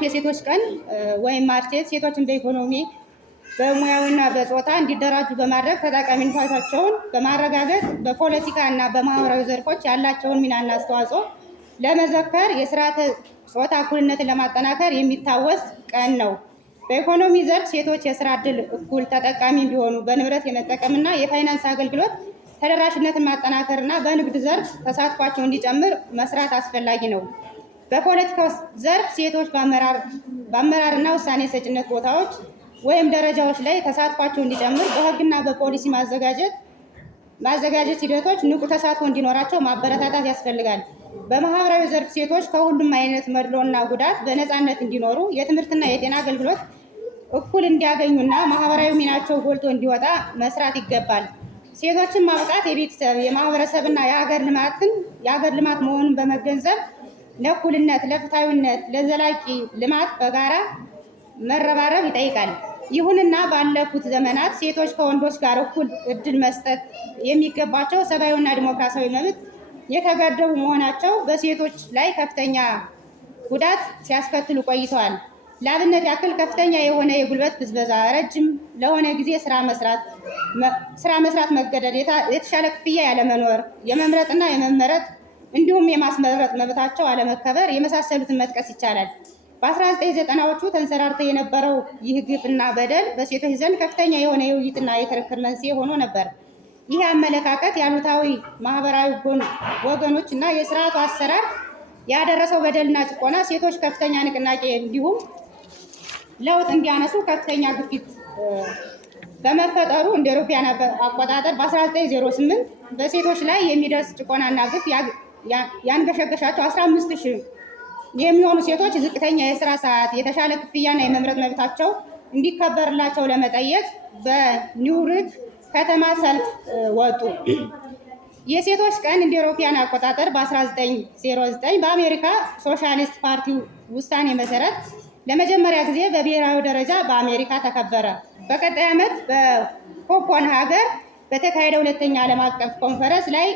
አቀፍ የሴቶች ቀን ወይም ማርቼት ሴቶችን በኢኮኖሚ በሙያዊና በጾታ እንዲደራጁ በማድረግ ተጠቃሚነታቸውን በማረጋገጥ በፖለቲካ እና በማህበራዊ ዘርፎች ያላቸውን ሚናና አስተዋጽኦ ለመዘከር የስርዓተ ጾታ እኩልነትን ለማጠናከር የሚታወስ ቀን ነው። በኢኮኖሚ ዘርፍ ሴቶች የስራ ዕድል እኩል ተጠቃሚ እንዲሆኑ በንብረት የመጠቀምና የፋይናንስ አገልግሎት ተደራሽነትን ማጠናከርና በንግድ ዘርፍ ተሳትፏቸው እንዲጨምር መስራት አስፈላጊ ነው። በፖለቲካው ዘርፍ ሴቶች በአመራርና ውሳኔ ሰጭነት ቦታዎች ወይም ደረጃዎች ላይ ተሳትፏቸው እንዲጨምር በሕግና በፖሊሲ ማዘጋጀት ሂደቶች ንቁ ተሳትፎ እንዲኖራቸው ማበረታታት ያስፈልጋል። በማህበራዊ ዘርፍ ሴቶች ከሁሉም አይነት መድሎና ጉዳት በነፃነት እንዲኖሩ የትምህርትና የጤና አገልግሎት እኩል እንዲያገኙና ማህበራዊ ሚናቸው ጎልቶ እንዲወጣ መስራት ይገባል። ሴቶችን ማብቃት የቤተሰብ የማህበረሰብና የሀገር ልማት መሆኑን በመገንዘብ ለእኩልነት፣ ለፍትሃዊነት፣ ለዘላቂ ልማት በጋራ መረባረብ ይጠይቃል። ይሁንና ባለፉት ዘመናት ሴቶች ከወንዶች ጋር እኩል እድል መስጠት የሚገባቸው ሰብአዊና ዲሞክራሲያዊ መብት የተገደቡ መሆናቸው በሴቶች ላይ ከፍተኛ ጉዳት ሲያስከትሉ ቆይተዋል። ለአብነት ያክል ከፍተኛ የሆነ የጉልበት ብዝበዛ፣ ረጅም ለሆነ ጊዜ ስራ መስራት መገደድ፣ የተሻለ ክፍያ ያለመኖር፣ የመምረጥና የመመረጥ እንዲሁም የማስመረጥ መብታቸው አለመከበር የመሳሰሉትን መጥቀስ ይቻላል። በ1990ዎቹ ተንሰራርቶ የነበረው ይህ ግፍና በደል በሴቶች ዘንድ ከፍተኛ የሆነ የውይይትና የክርክር መንስኤ ሆኖ ነበር። ይህ አመለካከት ያሉታዊ ማህበራዊ ወገኖች እና የስርዓቱ አሰራር ያደረሰው በደልና ጭቆና ሴቶች ከፍተኛ ንቅናቄ እንዲሁም ለውጥ እንዲያነሱ ከፍተኛ ግፊት በመፈጠሩ እንደ አውሮፓውያን አቆጣጠር በ1908 በሴቶች ላይ የሚደርስ ጭቆናና ግፍ ያንገሸገሻቸው 15,000 የሚሆኑ ሴቶች ዝቅተኛ የስራ ሰዓት፣ የተሻለ ክፍያና የመምረጥ መብታቸው እንዲከበርላቸው ለመጠየቅ በኒውዮርክ ከተማ ሰልፍ ወጡ። የሴቶች ቀን እንደ አውሮፓውያን አቆጣጠር በ1909 በአሜሪካ ሶሻሊስት ፓርቲ ውሳኔ መሰረት ለመጀመሪያ ጊዜ በብሔራዊ ደረጃ በአሜሪካ ተከበረ። በቀጣይ ዓመት በኮፐንሃገን በተካሄደ ሁለተኛ ዓለም አቀፍ ኮንፈረንስ ላይ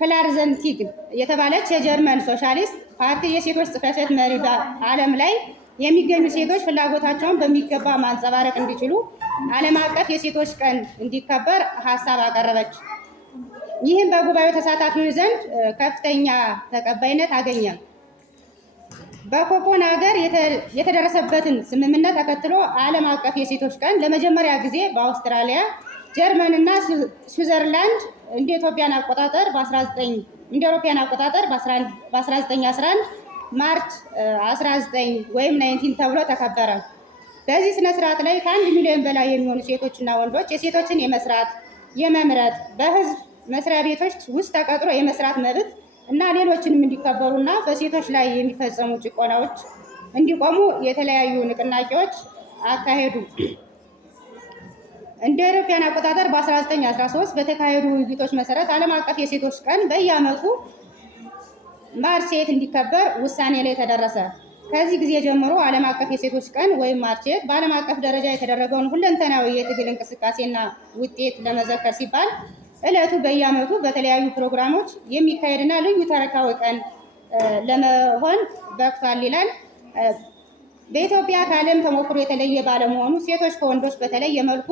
ክላርዘንቲግ የተባለች የጀርመን ሶሻሊስት ፓርቲ የሴቶች ጽሕፈት ቤት መሪ በዓለም ላይ የሚገኙ ሴቶች ፍላጎታቸውን በሚገባ ማንጸባረቅ እንዲችሉ ዓለም አቀፍ የሴቶች ቀን እንዲከበር ሀሳብ አቀረበች። ይህም በጉባኤው ተሳታፊዎች ዘንድ ከፍተኛ ተቀባይነት አገኘ። በኮፐንሃገን የተደረሰበትን ስምምነት ተከትሎ ዓለም አቀፍ የሴቶች ቀን ለመጀመሪያ ጊዜ በአውስትራሊያ፣ ጀርመን እና ስዊዘርላንድ እንደ አውሮፓውያን አቆጣጠር በ1911 ማርች 19 ወይም 19 ተብሎ ተከበረ። በዚህ ስነ ስርዓት ላይ ከ1 ሚሊዮን በላይ የሚሆኑ ሴቶችና ወንዶች የሴቶችን የመስራት፣ የመምረጥ፣ በህዝብ መስሪያ ቤቶች ውስጥ ተቀጥሮ የመስራት መብት እና ሌሎችንም እንዲከበሩና በሴቶች ላይ የሚፈጸሙ ጭቆናዎች እንዲቆሙ የተለያዩ ንቅናቄዎች አካሄዱ። እንደ አውሮፓውያን አቆጣጠር በ1913 በተካሄዱ ውይይቶች መሰረት ዓለም አቀፍ የሴቶች ቀን በየዓመቱ ማርቼት እንዲከበር ውሳኔ ላይ ተደረሰ። ከዚህ ጊዜ ጀምሮ ዓለም አቀፍ የሴቶች ቀን ወይም ማርቼት በዓለም አቀፍ ደረጃ የተደረገውን ሁለንተናዊ የትግል እንቅስቃሴና ውጤት ለመዘከር ሲባል ዕለቱ በየዓመቱ በተለያዩ ፕሮግራሞች የሚካሄድና ልዩ ታሪካዊ ቀን ለመሆን በቅቷል ይላል። በኢትዮጵያ ከዓለም ተሞክሮ የተለየ ባለመሆኑ ሴቶች ከወንዶች በተለየ መልኩ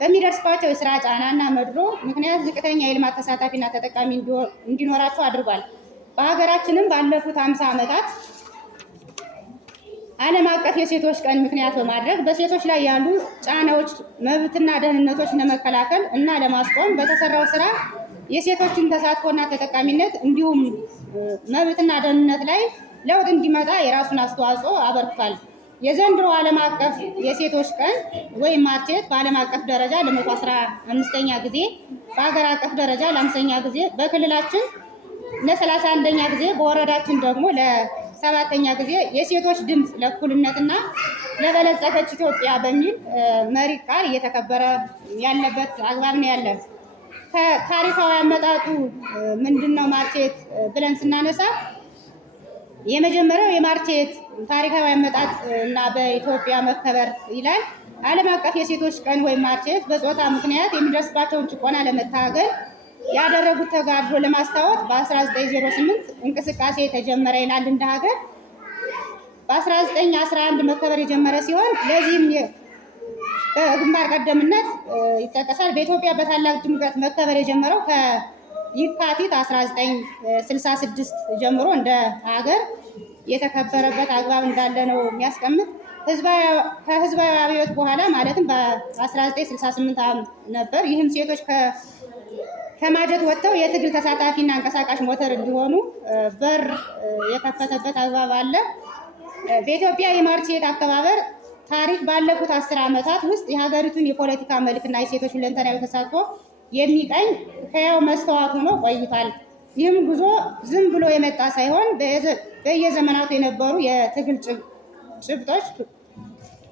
በሚደርስባቸው የስራ ጫናና መድሎ ምክንያት ዝቅተኛ የልማት ተሳታፊና ተጠቃሚ እንዲኖራቸው አድርጓል። በሀገራችንም ባለፉት 50 ዓመታት ዓለም አቀፍ የሴቶች ቀን ምክንያት በማድረግ በሴቶች ላይ ያሉ ጫናዎች፣ መብትና ደህንነቶች ለመከላከል እና ለማስቆም በተሰራው ስራ የሴቶችን ተሳትፎና ተጠቃሚነት እንዲሁም መብትና ደህንነት ላይ ለውጥ እንዲመጣ የራሱን አስተዋጽኦ አበርክቷል። የዘንድሮ ዓለም አቀፍ የሴቶች ቀን ወይም ማርቼት በዓለም አቀፍ ደረጃ ለ115ኛ ጊዜ፣ በሀገር አቀፍ ደረጃ ለ5ኛ ጊዜ፣ በክልላችን ለ31ኛ ጊዜ፣ በወረዳችን ደግሞ ለ7ኛ ጊዜ የሴቶች ድምፅ ለእኩልነትና ለበለጸገች ኢትዮጵያ በሚል መሪ ቃል እየተከበረ ያለበት አግባብ ነው ያለን። ከታሪካዊ አመጣጡ ምንድነው ማርቼት ብለን ስናነሳ የመጀመሪያው የማርቼት ታሪካዊ አመጣጥ እና በኢትዮጵያ መከበር ይላል። ዓለም አቀፍ የሴቶች ቀን ወይም ማርቼት በጾታ ምክንያት የሚደርስባቸውን ጭቆና ለመታገል ያደረጉት ተጋድሎ ለማስታወስ በ1908 እንቅስቃሴ የተጀመረ ይላል እንደ ሀገር። በ1911 መከበር የጀመረ ሲሆን ለዚህም በግንባር ቀደምነት ይጠቀሳል። በኢትዮጵያ በታላቅ ድምቀት መከበር የጀመረው ከየካቲት 1966 ጀምሮ እንደ ሀገር የተከበረበት አግባብ እንዳለ ነው የሚያስቀምጥ። ከህዝባዊ አብዮት በኋላ ማለትም በ1968 ነበር። ይህም ሴቶች ከማጀት ወጥተው የትግል ተሳታፊና አንቀሳቃሽ ሞተር እንዲሆኑ በር የከፈተበት አግባብ አለ። በኢትዮጵያ የማርችየት አከባበር ታሪክ ባለፉት 10 ዓመታት ውስጥ የሀገሪቱን የፖለቲካ መልክና የሴቶች ሁለንተናዊ ተሳትፎ የሚቀኝ ሕያው መስተዋት ሆኖ ቆይቷል። ይህም ጉዞ ዝም ብሎ የመጣ ሳይሆን በየዘመናቱ የነበሩ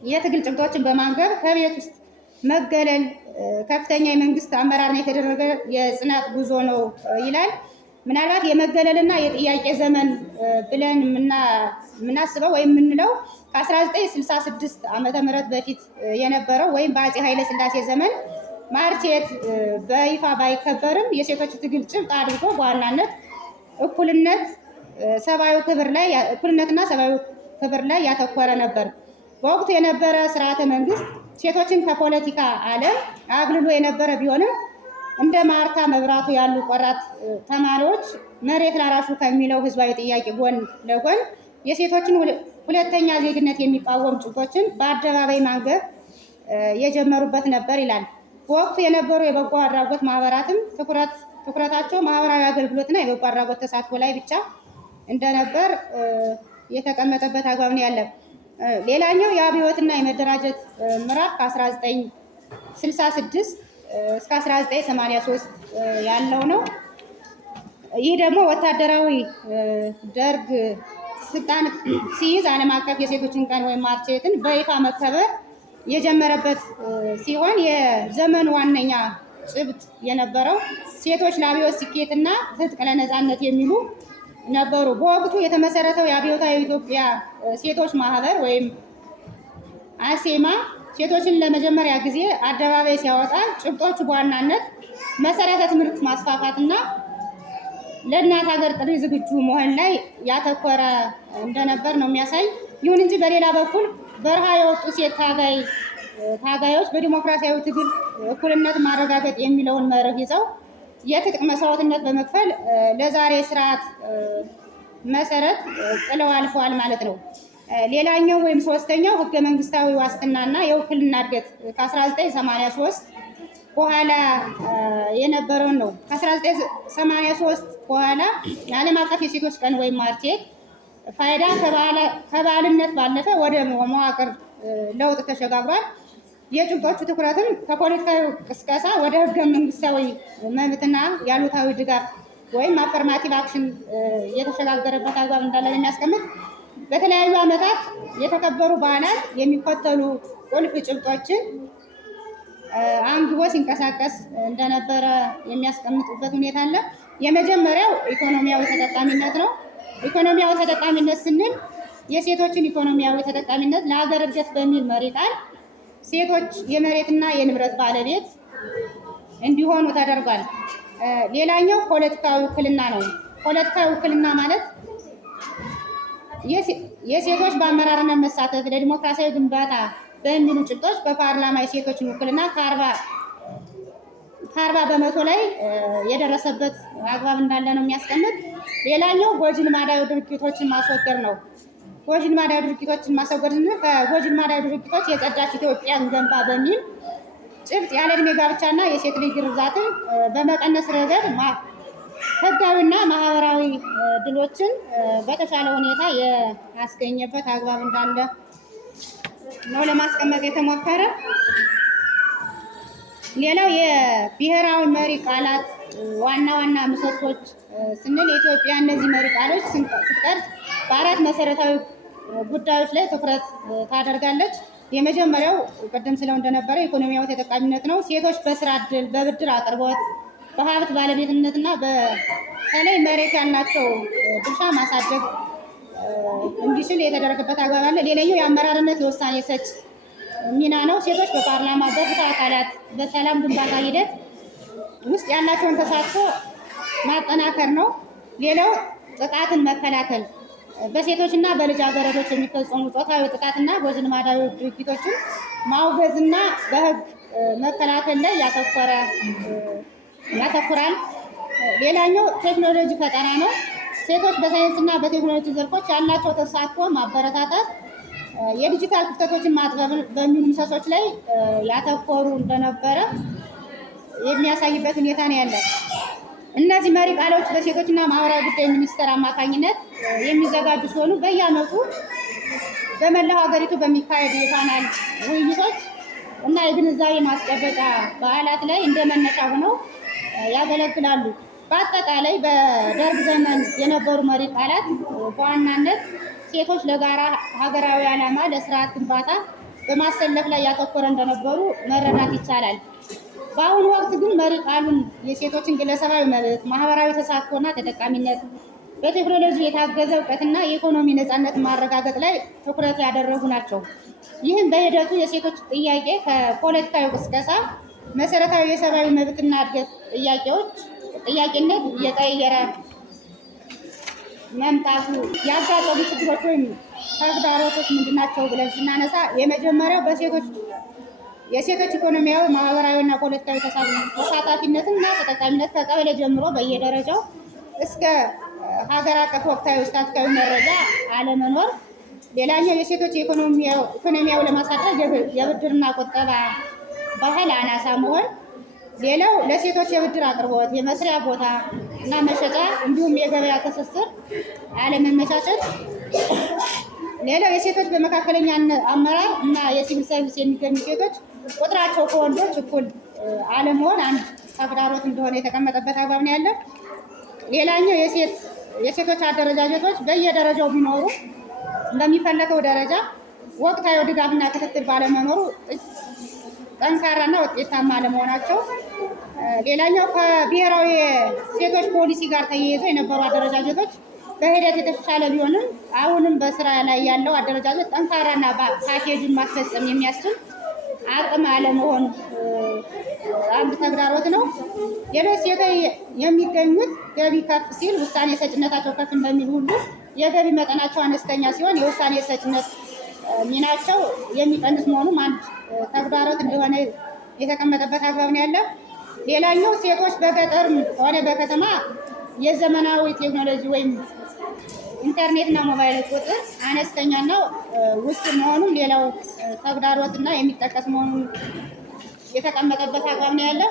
የትግል ጭብጦችን በማንገብ ከቤት ውስጥ መገለል ከፍተኛ የመንግስት አመራርና የተደረገ የጽናት ጉዞ ነው ይላል። ምናልባት የመገለልና የጥያቄ ዘመን ብለን የምናስበው ወይም የምንለው ከ1966 ዓመተ ምህረት በፊት የነበረው ወይም በአፄ ኃይለ ሥላሴ ዘመን ማርችየት በይፋ ባይከበርም የሴቶች ትግል ጭብጥ አድርጎ በዋናነት እኩልነትና ሰብአዊ ክብር ላይ ያተኮረ ነበር። በወቅቱ የነበረ ስርዓተ መንግስት ሴቶችን ከፖለቲካ ዓለም አግልሎ የነበረ ቢሆንም እንደ ማርታ መብራቱ ያሉ ቆራጥ ተማሪዎች መሬት ላራሹ ከሚለው ህዝባዊ ጥያቄ ጎን ለጎን የሴቶችን ሁለተኛ ዜግነት የሚቃወም ጭብጦችን በአደባባይ ማንገብ የጀመሩበት ነበር ይላል። በወቅቱ የነበሩ የበጎ አድራጎት ማህበራትም ትኩረታቸው ማህበራዊ አገልግሎትና የበጎ አድራጎት ተሳትፎ ላይ ብቻ እንደነበር የተቀመጠበት አግባብ ነው ያለ። ሌላኛው የአብዮትና የመደራጀት ምዕራፍ ከ1966 እስከ 1983 ያለው ነው። ይህ ደግሞ ወታደራዊ ደርግ ስልጣን ሲይዝ ዓለም አቀፍ የሴቶችን ቀን ወይም ማርችየትን በይፋ መከበር የጀመረበት ሲሆን የዘመኑ ዋነኛ ጭብጥ የነበረው ሴቶች ለአብዮት ስኬትና ትጥቅ ለነፃነት የሚሉ ነበሩ። በወቅቱ የተመሰረተው የአብዮታዊ ኢትዮጵያ ሴቶች ማህበር ወይም አሴማ ሴቶችን ለመጀመሪያ ጊዜ አደባባይ ሲያወጣ ጭብጦቹ በዋናነት መሰረተ ትምህርት ማስፋፋትና ለእናት ሀገር ጥሪ ዝግጁ መሆን ላይ ያተኮረ እንደነበር ነው የሚያሳይ። ይሁን እንጂ በሌላ በኩል በረሃ የወጡ ሴት ታጋዮች በዲሞክራሲያዊ ትግል እኩልነት ማረጋገጥ የሚለውን መርህ ይዘው የትጥቅ መስዋዕትነት በመክፈል ለዛሬ ስርዓት መሰረት ጥለው አልፈዋል ማለት ነው። ሌላኛው ወይም ሶስተኛው ህገ መንግስታዊ ዋስትናና የውክልና እድገት ከ1983 በኋላ የነበረውን ነው። ከ1983 በኋላ ዓለም አቀፍ የሴቶች ቀን ወይም ማርችየት ፋይዳ ከበዓልነት ባለፈ ወደ መዋቅር ለውጥ ተሸጋግሯል። የጭብጦቹ ትኩረትም ከፖለቲካዊ ቅስቀሳ ወደ ህገ መንግስታዊ መብትና ያሉታዊ ድጋፍ ወይም አፈርማቲቭ አክሽን የተሸጋገረበት አግባብ እንዳለ የሚያስቀምጥ በተለያዩ ዓመታት የተከበሩ በዓላት የሚከተሉ ቁልፍ ጭብጦችን አንግቦ ሲንቀሳቀስ እንደነበረ የሚያስቀምጡበት ሁኔታ አለ። የመጀመሪያው ኢኮኖሚያዊ ተጠቃሚነት ነው። ኢኮኖሚያዊ ተጠቃሚነት ስንል የሴቶችን ኢኮኖሚያዊ ተጠቃሚነት ለሀገር እድገት በሚል መሪ ቃል ሴቶች የመሬትና የንብረት ባለቤት እንዲሆኑ ተደርጓል። ሌላኛው ፖለቲካዊ ውክልና ነው። ፖለቲካዊ ውክልና ማለት የሴቶች በአመራርነት መሳተፍ ለዲሞክራሲያዊ ግንባታ በሚሉ ጭብጦች በፓርላማ የሴቶችን ውክልና ከ40 በመቶ ላይ የደረሰበት አግባብ እንዳለ ነው የሚያስቀምጥ። ሌላኛው ጎጂ ልማዳዊ ድርጊቶችን ማስወገድ ነው። ጎጂ ልማዳዊ ድርጊቶችን ማስወገድ ከጎጂ ልማዳዊ ድርጊቶች የጸዳች ኢትዮጵያን ገንባ በሚል ጭብጥ ያለ ዕድሜ ጋብቻና የሴት ልጅ ግርዛትን በመቀነስ ረገድ ህጋዊና ማህበራዊ ድሎችን በተሻለ ሁኔታ ያስገኘበት አግባብ እንዳለ ነው ለማስቀመጥ የተሞከረ። ሌላው የብሔራዊ መሪ ቃላት ዋና ምሰሶች ስንል የኢትዮጵያ እነዚህ መሪ ቃሎች ስትቀርጽ በአራት መሰረታዊ ጉዳዮች ላይ ትኩረት ታደርጋለች። የመጀመሪያው ቅድም ስለው እንደነበረ ኢኮኖሚያዊ ተጠቃሚነት ነው። ሴቶች በስራ እድል፣ በብድር አቅርቦት፣ በሀብት ባለቤትነትና በተለይ መሬት ያላቸው ድርሻ ማሳደግ እንዲችል የተደረገበት አግባብ አለ። ሌላኛው የአመራርነት የውሳኔ ሰጭ ሚና ነው። ሴቶች በፓርላማ፣ በፍትህ አካላት፣ በሰላም ግንባታ ሂደት ውስጥ ያላቸውን ተሳትፎ ማጠናከር ነው። ሌላው ጥቃትን መከላከል፣ በሴቶችና በልጃገረዶች የሚፈጸሙ ጾታዊ ጥቃትና ጎጂ ልማዳዊ ድርጊቶችን ማውገዝና በሕግ መከላከል ላይ ያተኩራል። ሌላኛው ቴክኖሎጂ ፈጠራ ነው። ሴቶች በሳይንስና በቴክኖሎጂ ዘርፎች ያላቸው ተሳትፎ ማበረታታት፣ የዲጂታል ክፍተቶችን ማጥበብ በሚሉ ምሰሶች ላይ ያተኮሩ እንደነበረ የሚያሳይበት ሁኔታ ነው ያለው። እነዚህ መሪ ቃሎች በሴቶችና ማህበራዊ ጉዳይ ሚኒስቴር አማካኝነት የሚዘጋጁ ሲሆኑ በየዓመቱ በመላው ሀገሪቱ በሚካሄዱ የፓናል ውይይቶች እና የግንዛቤ ማስጨበጫ በዓላት ላይ እንደ መነሻ ሆነው ያገለግላሉ። በአጠቃላይ በደርግ ዘመን የነበሩ መሪ ቃላት በዋናነት ሴቶች ለጋራ ሀገራዊ ዓላማ ለስርዓት ግንባታ በማሰለፍ ላይ ያተኮረ እንደነበሩ መረዳት ይቻላል። በአሁኑ ወቅት ግን መሪ ቃሉን የሴቶችን ግለሰባዊ መብት፣ ማህበራዊ ተሳትፎና ተጠቃሚነት፣ በቴክኖሎጂ የታገዘ እውቀትና የኢኮኖሚ ነፃነት ማረጋገጥ ላይ ትኩረት ያደረጉ ናቸው። ይህም በሂደቱ የሴቶች ጥያቄ ከፖለቲካዊ ቅስቀሳ መሰረታዊ የሰብአዊ መብትና እድገት ጥያቄነት እየቀየረ መምጣቱ ያጋጠሙ ችግሮች ወይም ተግዳሮቶች ምንድናቸው ብለን ስናነሳ የመጀመሪያው የሴቶች ኢኮኖሚያዊ፣ ማህበራዊና ፖለቲካዊ ተሳታፊነትና ተጠቃሚነት ከቀበሌ ጀምሮ በየደረጃው እስከ ሀገር አቀፍ ወቅታዊ ስታትስቲካዊ መረጃ አለመኖር። ሌላኛው የሴቶች ኢኮኖሚያዊ ለማሳደግ የብድርና ቁጠባ ባህል አናሳ መሆን። ሌላው ለሴቶች የብድር አቅርቦት፣ የመስሪያ ቦታ እና መሸጫ እንዲሁም የገበያ ትስስር አለመመቻቸት። ሌላው የሴቶች በመካከለኛ አመራር እና የሲቪል ሰርቪስ የሚገኙ ሴቶች ቁጥራቸው ከወንዶች እኩል አለመሆን አንድ ተግዳሮት እንደሆነ የተቀመጠበት አግባብ ነው ያለው። ሌላኛው የሴቶች አደረጃጀቶች በየደረጃው ቢኖሩ በሚፈለገው ደረጃ ወቅታዊ ድጋፍና ክትትል ባለመኖሩ ጠንካራና ውጤታማ አለመሆናቸው። ሌላኛው ከብሔራዊ ሴቶች ፖሊሲ ጋር ተያይዞ የነበሩ አደረጃጀቶች በሂደት የተሻለ ቢሆንም አሁንም በስራ ላይ ያለው አደረጃጀት ጠንካራና ፓኬጁን ማስፈጸም የሚያስችል አቅም አለመሆን አንድ ተግዳሮት ነው። ሌሎች ሴቶች የሚገኙት ገቢ ከፍ ሲል ውሳኔ ሰጭነታቸው ከፍ እንደሚል ሁሉ የገቢ መጠናቸው አነስተኛ ሲሆን የውሳኔ ሰጭነት ሚናቸው የሚቀንስ መሆኑም አንድ ተግዳሮት እንደሆነ የተቀመጠበት አግባብ ነው ያለው። ሌላኛው ሴቶች በገጠር ሆነ በከተማ የዘመናዊ ቴክኖሎጂ ወይም ኢንተርኔት እና ሞባይል ቁጥር አነስተኛና ውስን መሆኑም ሌላው ተግዳሮትና የሚጠቀስ መሆኑን የተቀመጠበት አግባብ ነው ያለው።